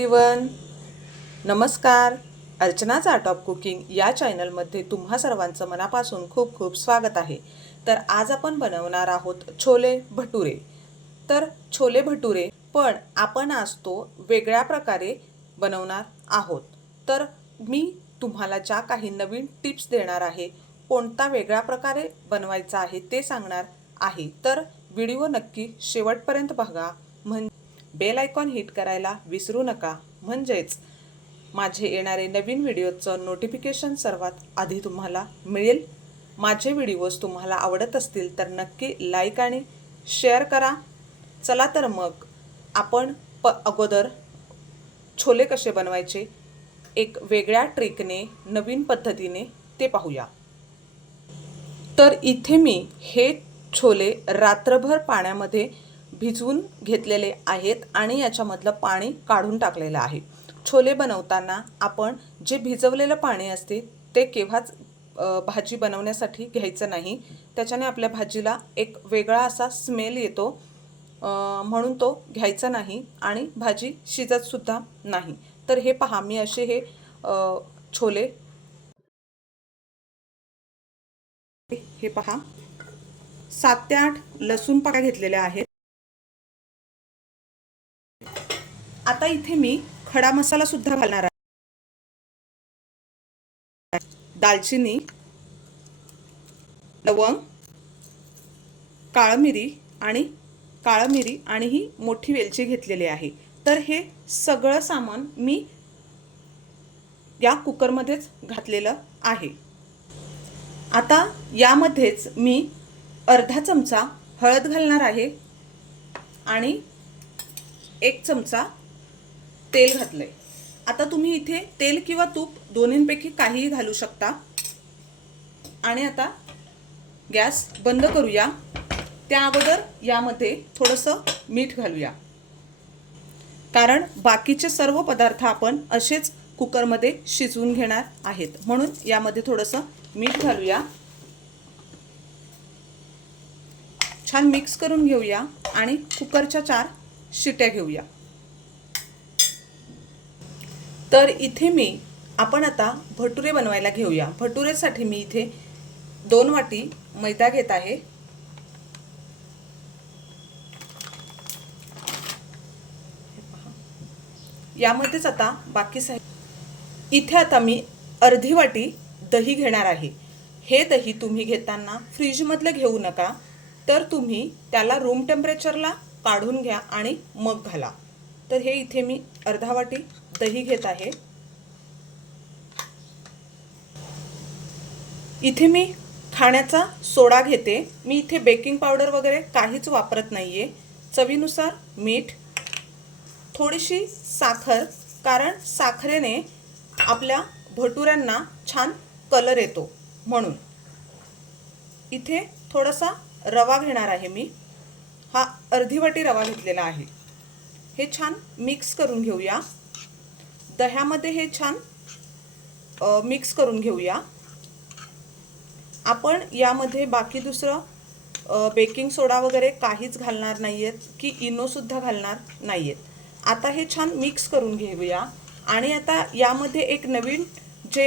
जीवन नमस्कार. अर्चनाच art of cooking या चॅनलमध्ये तुम्हा सर्वांचं मनापासून खूप खूप स्वागत आहे. तर आज आपण बनवणार आहोत छोले भटुरे. तर छोले भटुरे पण आपण आज तो वेगळ्या प्रकारे बनवणार आहोत. तर मी तुम्हाला ज्या काही नवीन टिप्स देणार आहे कोणता वेगळ्या प्रकारे बनवायचा आहे ते सांगणार आहे. तर व्हिडिओ नक्की शेवटपर्यंत बघा. बेल आयकॉन हिट करायला विसरू नका. म्हणजेच माझे येणारे नवीन व्हिडिओचं नोटिफिकेशन सर्वात आधी तुम्हाला मिळेल. माझे व्हिडिओज तुम्हाला आवडत असतील तर नक्की लाईक आणि शेअर करा. चला तर मग आपण प अगोदर छोले कसे बनवायचे एक वेगळ्या ट्रिकने नवीन पद्धतीने ते पाहूया. तर इथे मी हे छोले रात्रभर पाण्यामध्ये भिजवून घेतलेले आहेत आणि याच्यामधलं पाणी काढून टाकलेलं आहे. छोले बनवताना आपण जे भिजवलेलं पाणी असते ते केव्हाच भाजी बनवण्यासाठी घ्यायचं नाही. त्याच्याने आपल्या भाजीला एक वेगळा असा स्मेल येतो म्हणून तो घ्यायचा नाही आणि भाजी शिजतसुद्धा नाही. तर हे पहा मी असे हे छोले हे पहा. सात ते आठ लसूण पाका घेतलेल्या आहेत. आता इथे मी खडा मसाला सुद्धा घालणार आहे. दालचिनी लवंग काळं मिरी आणि काळं मिरी आणि ही मोठी वेलची घेतलेली आहे. तर हे सगळं सामान मी या कुकरमध्येच घातलेलं आहे. आता यामध्येच मी अर्धा चमचा हळद घालणार आहे आणि एक चमचा तेल घातलंय. आता तुम्ही इथे तेल किंवा तूप दोन्हींपैकी काहीही घालू शकता. आणि आता गॅस बंद करूया. त्या अगोदर यामध्ये थोडंसं मीठ घालूया. कारण बाकीचे सर्व पदार्थ आपण असेच कुकरमध्ये शिजवून घेणार आहेत. म्हणून यामध्ये थोडंसं मीठ घालूया. छान मिक्स करून घेऊया आणि कुकरच्या चार शिट्या घेऊया. तर इथे मी आपण आता भटुरे बनवायला घेऊया. भटुरेसाठी मी इथे दोन वाटी मैदा घेत आहे. यामध्येच आता बाकी साहित्य. इथे आता मी अर्धी वाटी दही घेणार आहे. हे दही तुम्ही घेताना फ्रीजमधलं घेऊ नका. तर तुम्ही त्याला रूम टेम्परेचरला काढून घ्या आणि मग घाला. तर हे इथे मी अर्धा वाटी दही घेत आहे. इथे मी खाण्याचा सोडा घेते. मी इथे बेकिंग पावडर वगैरे काहीच वापरत नाही आहे चवीनुसार मीठ थोडीशी साखर कारण साखरेने आपल्या भटुऱ्यांना छान कलर येतो म्हणून. इथे थोडासा रवा घेणार आहे मी. हा अर्धी वाटी रवा घेतलेला आहे. हे छान मिक्स करून घेऊया. दह्यामध्ये हे छान मिक्स करून घेऊया. आपण यामध्ये बाकी दुसरं बेकिंग सोडा वगैरे काहीच घालणार नाही आहेत की इनोसुद्धा घालणार नाही आहेत आता हे छान मिक्स करून घेऊया. आणि आता यामध्ये एक नवीन जे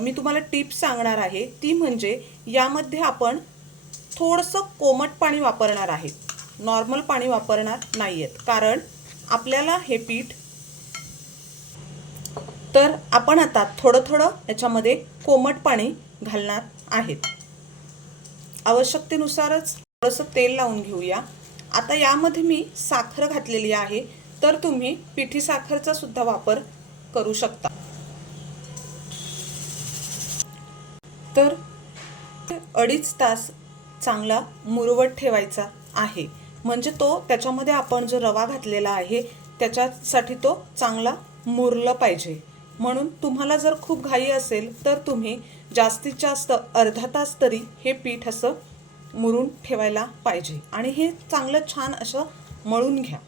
मी तुम्हाला टिप्स सांगणार आहे ती म्हणजे यामध्ये आपण थोडंसं कोमट पाणी वापरणार आहे. नॉर्मल पाणी वापरणार नाही आहेत कारण आपल्याला हे पीठ तर आपण आता थोडं थोडं याच्यामध्ये कोमट पाणी घालणार आहेत. आवश्यकतेनुसारच थोडंसं तेल लावून घेऊया. आता यामध्ये मी साखर घातलेली आहे तर तुम्ही पिठी साखरचा सुद्धा वापर करू शकता. तर अडीच तास चांगला मुरवट ठेवायचा आहे. म्हणजे तो त्याच्यामध्ये आपण जो रवा घातलेला आहे त्याच्यासाठी तो चांगला मुरलं पाहिजे. म्हणून तुम्हाला जर खूप घाई असेल तर तुम्ही जास्तीत जास्त अर्धा तास तरी हे पीठ असं मुरून ठेवायला पाहिजे. आणि हे चांगलं छान असं मळून घ्या.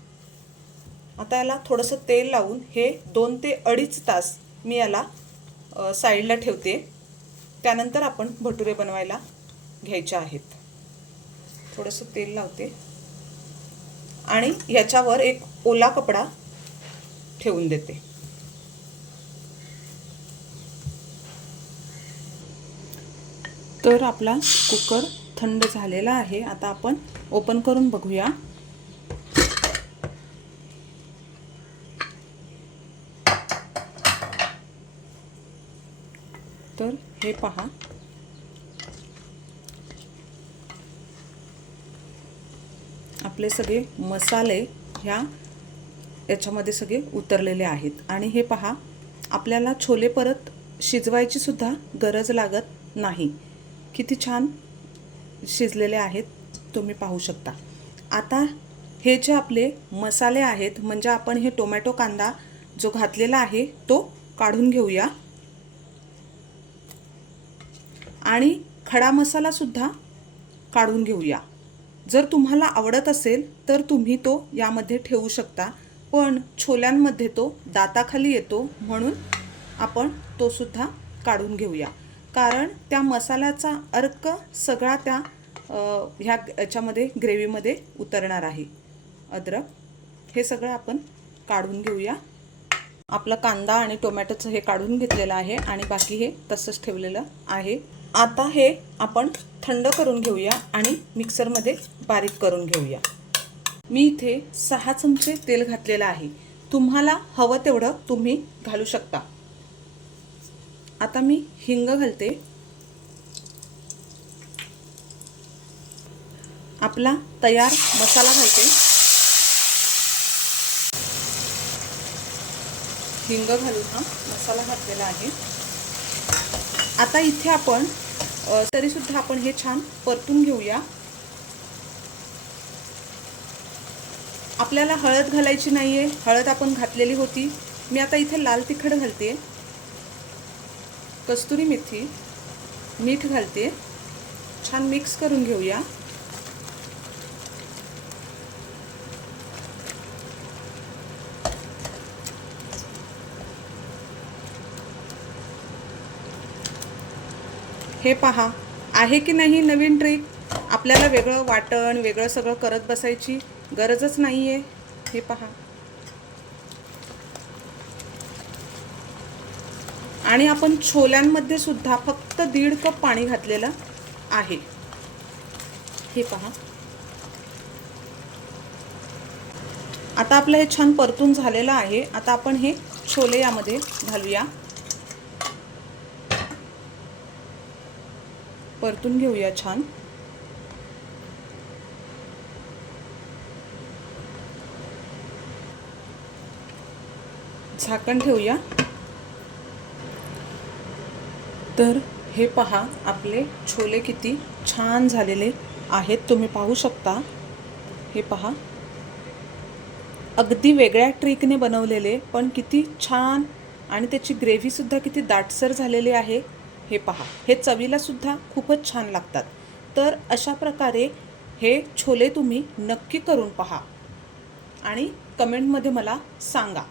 आता याला थोडंसं तेल लावून हे दोन ते अडीच तास मी याला साईडला ठेवते. त्यानंतर आपण भटुरे बनवायला घ्यायचे आहेत. थोडंसं तेल लावते. आणि याच्यावर एक ओला कपडा ठेवून देते. तर आपला कुकर थंड झालेला आहे. आता आपण ओपन करून बघूया. तर हे पहा. आपले सगळे मसाले ह्या याच्यामध्ये सगळे उतरलेले आहेत. आणि हे पहा आपल्याला छोले परत शिजवायची सुद्धा गरज लागत नाही. किती छान शिजलेले आहेत तुम्ही पाहू शकता. आता हे जे आपले मसाले आहेत म्हणजे आपण हे टोमॅटो कांदा जो घातलेला आहे तो काढून घेऊया. आणि खडा मसालासुद्धा काढून घेऊया. जर तुम्हाला आवडत असेल तर तुम्ही तो यामध्ये ठेवू शकता. पण छोल्यांमध्ये तो दाताखाली येतो म्हणून आपण तोसुद्धा काढून घेऊया. कारण त्या मसाल्याचा अर्क सगळा त्या ह्या याच्यामध्ये ग्रेव्हीमध्ये उतरणार आहे. अद्रक हे सगळं आपण काढून घेऊया. आपला कांदा आणि टोमॅटोचं हे काढून घेतलेलं आहे आणि बाकी हे तसंच ठेवलेलं आहे. आता हे आपण थंड करून घेऊया आणि मिक्सरमध्ये बारीक करून घेऊया. मी इथे सहा चमचे तेल घातलेलं आहे. तुम्हाला हवं तेवढं तुम्ही घालू शकता. आता मी हिंग घालते. आपला तयार मसाला घालते. हिंग घालून हा मसाला घातलेला आहे. आता इथे आपण तरीसुद्धा आपण हे छान परतून घेऊया. आपल्याला हळद घालायची नाही आहे हळद आपण घातलेली होती. मी आता इथे लाल तिखट घालते. कस्तुरी मेथी मीठ घालते. छान मिक्स करून घेऊया. हे पहा आहे की नाही नवीन ट्रिक? आपल्याला वेगळं वाटण वेगळं सगळं करत बसायची गरजच नाही आहे हे पहा. आणि आपण छोल्यांमध्ये सुद्धा फक्त दीड कप पाणी घातलेलं आहे. हे पहा. आता आपलं हे छान परतून झालेलं आहे. आता आपण हे छोले यामध्ये घालूया. परतून घेऊया छान. झाकण ठेवूया. तर हे पहा आपले छोले किती छान झालेले आहेत. तुम्ही पाहू शकता. हे पहा. अगदी वेगळ्या ट्रिकने बनवलेले पण किती छान आणि त्याची ग्रेव्हीसुद्धा किती दाटसर झालेली आहे. हे पहा. हे चवीलासुद्धा खूपच छान लागतात. तर अशा प्रकारे हे छोले तुम्ही नक्की करून पहा आणि कमेंटमध्ये मला सांगा.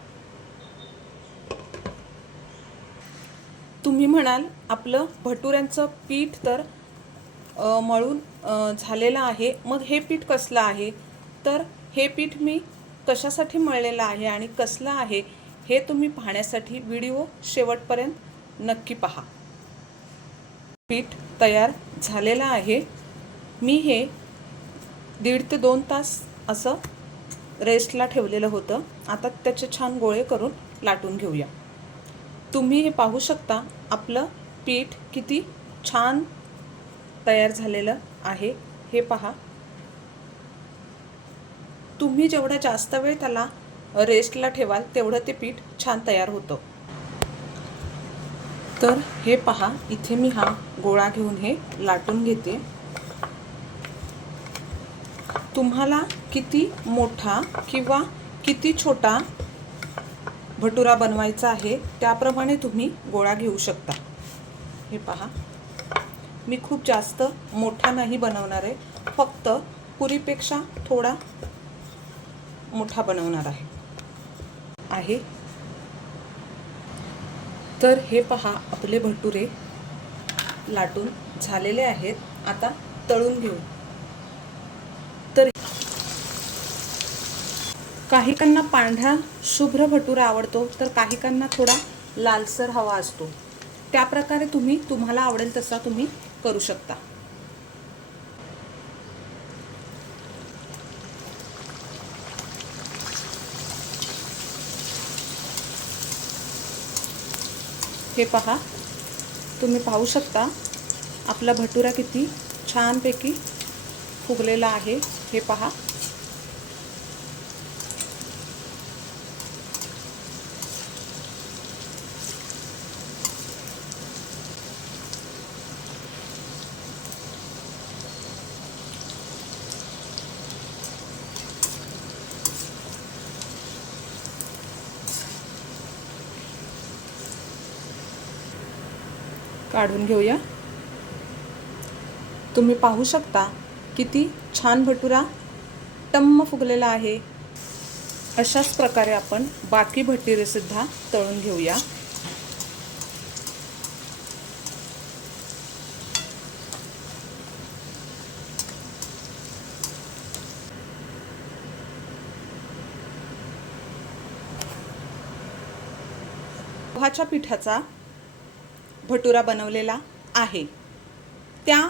तुम्ही म्हणाल आपलं भटुऱ्यांचं पीठ तर मळून झालेलं आहे. मग हे पीठ कसलं आहे? तर हे पीठ मी कशासाठी मळलेलं आहे आणि कसलं आहे हे तुम्ही पाहण्यासाठी व्हिडिओ शेवटपर्यंत नक्की पहा. पीठ तयार झालेलं आहे. मी हे दीड ते दोन तास असं रेस्टला ठेवलेलं होतं. आता त्याचे छान गोळे करून लाटून घेऊया. तुम्ही हे पाहू शकता आपलं पीठ किती छान तयार झालेलं आहे. हे पहा. तुम्ही जेवढा जास्त वेळ त्याला रेस्टला ठेवाल तेवढं ते पीठ छान तयार होतं. तर हे पहा इथे मी हा गोळा घेऊन हे लाटून घेते. तुम्हाला किती मोठा किंवा किती छोटा भटुरा बनवायचा आहे त्याप्रमाणे तुम्ही गोळा घेऊ शकता. हे पहा. मी खूप जास्त मोठा नाही बनवणार आहे फक्त पुरीपेक्षा थोडा मोठा बनवणार आहे. आहे. तर हे पहा आपले भटुरे लाटून झालेले आहेत. आता तळून घेऊ. काहीकांना पांढरा शुभ्र भटुरा आवडतो तर काहीकांना थोडा लालसर हवा असतो. त्या प्रकारे तुम्ही तुम्हाला आवडेल तसा तुम्ही करू शकता. हे पहा. तुम्ही पाहू शकता आपला भटुरा किती छानपैकी फुगलेला आहे. हे पहा. काढून घेऊया. तुम्ही पाहू शकता किती छान भटुरा टम्म फुगलेला आहे. अशाच प्रकारे आपण बाकी भटिरेसुद्धा तळून घेऊया. गव्हाच्या पिठाचा भटुरा बनवलेला आहे. त्या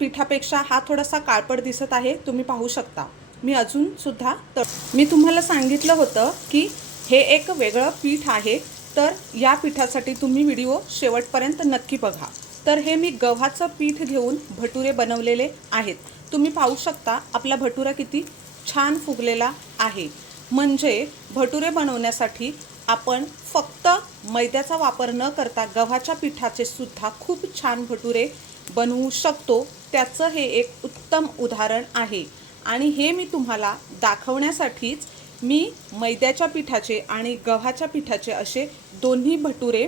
पिठापेक्षा हा थोडासा काळपट दिसत आहे तुम्ही पाहू शकता. मी अजूनसुद्धा तर तळ मी तुम्हाला सांगितलं होतं की हे एक वेगळं पीठ आहे तर या पिठासाठी तुम्ही व्हिडिओ शेवटपर्यंत नक्की बघा. तर हे मी गव्हाचं पीठ घेऊन भटुरे बनवलेले आहेत. तुम्ही पाहू शकता आपला भटुरा किती छान फुगलेला आहे. म्हणजे भटुरे बनवण्यासाठी आपण फक्त मैद्याचा वापर न करता गव्हाच्या पिठाचे सुद्धा खूप छान भटुरे बनवू शकतो. त्याचं हे एक उत्तम उदाहरण आहे. आणि हे मी तुम्हाला दाखवण्यासाठीच मी मैद्याच्या पिठाचे आणि गव्हाच्या पिठाचे असे दोन्ही भटुरे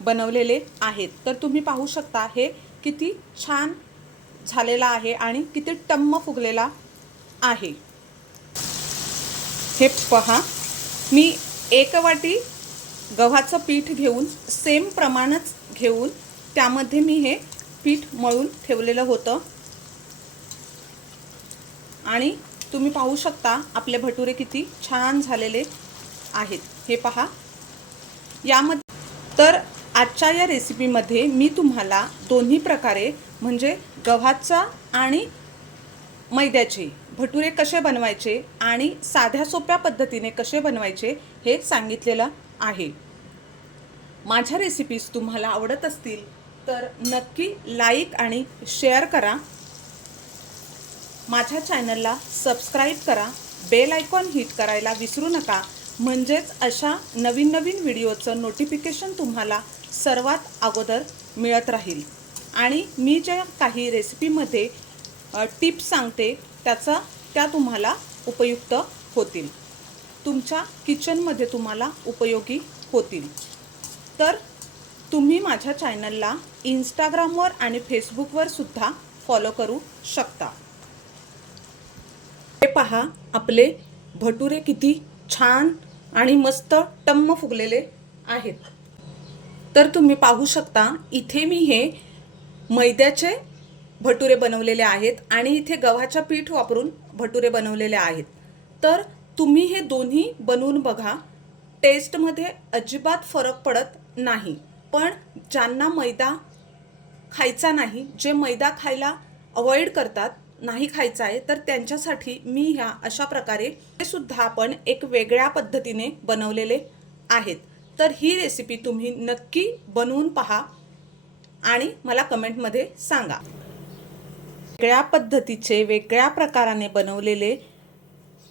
बनवलेले आहेत. तर तुम्ही पाहू शकता हे किती छान झालेला आहे आणि किती टम्म फुगलेला आहे. हे पहा. मी एक वाटी गव्हाचं पीठ घेऊन सेम प्रमाणच घेऊन त्यामध्ये मी हे पीठ मळून ठेवलेलं होतं. आणि तुम्ही पाहू शकता आपले भटुरे किती छान झालेले आहेत. हे पहा. यामध्ये तर आजच्या या रेसिपीमध्ये मी तुम्हाला दोन्ही प्रकारे म्हणजे गव्हाचा आणि मैद्याचे भटुरे कसे बनवायचे आणि साध्या सोप्या पद्धतीने कसे बनवायचे हे सांगितलेलं आहे. माझ्या रेसिपीज तुम्हाला आवडत असतील तर नक्की लाईक आणि शेअर करा. माझ्या चॅनलला सबस्क्राईब करा. बेल आयकॉन हिट करायला विसरू नका. म्हणजेच अशा नवीन नवीन व्हिडिओचं नोटिफिकेशन तुम्हाला सर्वात अगोदर मिळत राहील. आणि मी ज्या काही रेसिपीमध्ये टिप्स सांगते त्याचा त्या तुम्हाला उपयुक्त होतील. तुमच्या किचनमध्ये तुम्हाला उपयोगी होतील. तर तुम्ही माझ्या चॅनलला इंस्टाग्रामवर आणि फेसबुकवर सुद्धा फॉलो करू शकता. हे पहा आपले भटुरे किती छान आणि मस्त टम्म फुगलेले आहेत. तर तुम्ही पाहू शकता इथे मी हे मैद्याचे भटुरे बनवलेले आहेत आणि इथे गव्हाच्या पीठ वापरून भटुरे बनवलेले आहेत. तर तुम्ही हे दोन्ही बनवून बघा. टेस्टमध्ये अजिबात फरक पडत नाही. पण ज्यांना मैदा खायचा नाही जे मैदा खायला अवॉइड करतात नाही खायचा आहे तर त्यांच्यासाठी मी ह्या अशा प्रकारे हे सुद्धा आपण एक वेगळ्या पद्धतीने बनवलेले आहेत. तर ही रेसिपी तुम्ही नक्की बनवून पहा आणि मला कमेंटमध्ये सांगा. वेगळ्या पद्धतीचे वेगळ्या प्रकाराने बनवलेले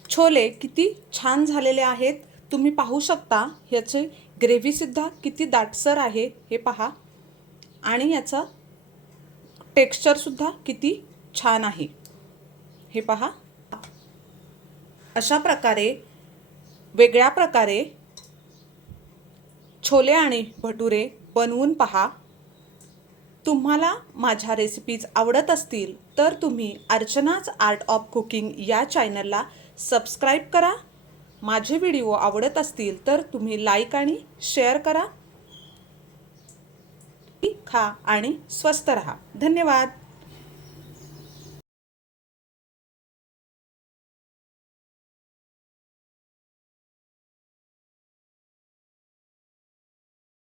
छोले किती छान झालेले आहेत. तुम्ही पाहू शकता ह्याचे ग्रेव्हीसुद्धा किती दाटसर आहे हे पहा. आणि याचं टेक्स्चरसुद्धा किती छान आहे. हे पहा. अशा प्रकारे वेगळ्या प्रकारे छोले आणि भटुरे बनवून पहा. तुम्हाला माझ्या रेसिपीज आवडत असतील तर तुम्ही अर्चनाच आर्ट ऑफ कुकिंग या चॅनलला सबस्क्राईब करा. माझे व्हिडिओ आवडत असतील तर तुम्ही लाईक आणि शेअर करा. खा आणि स्वस्त रहा. धन्यवाद.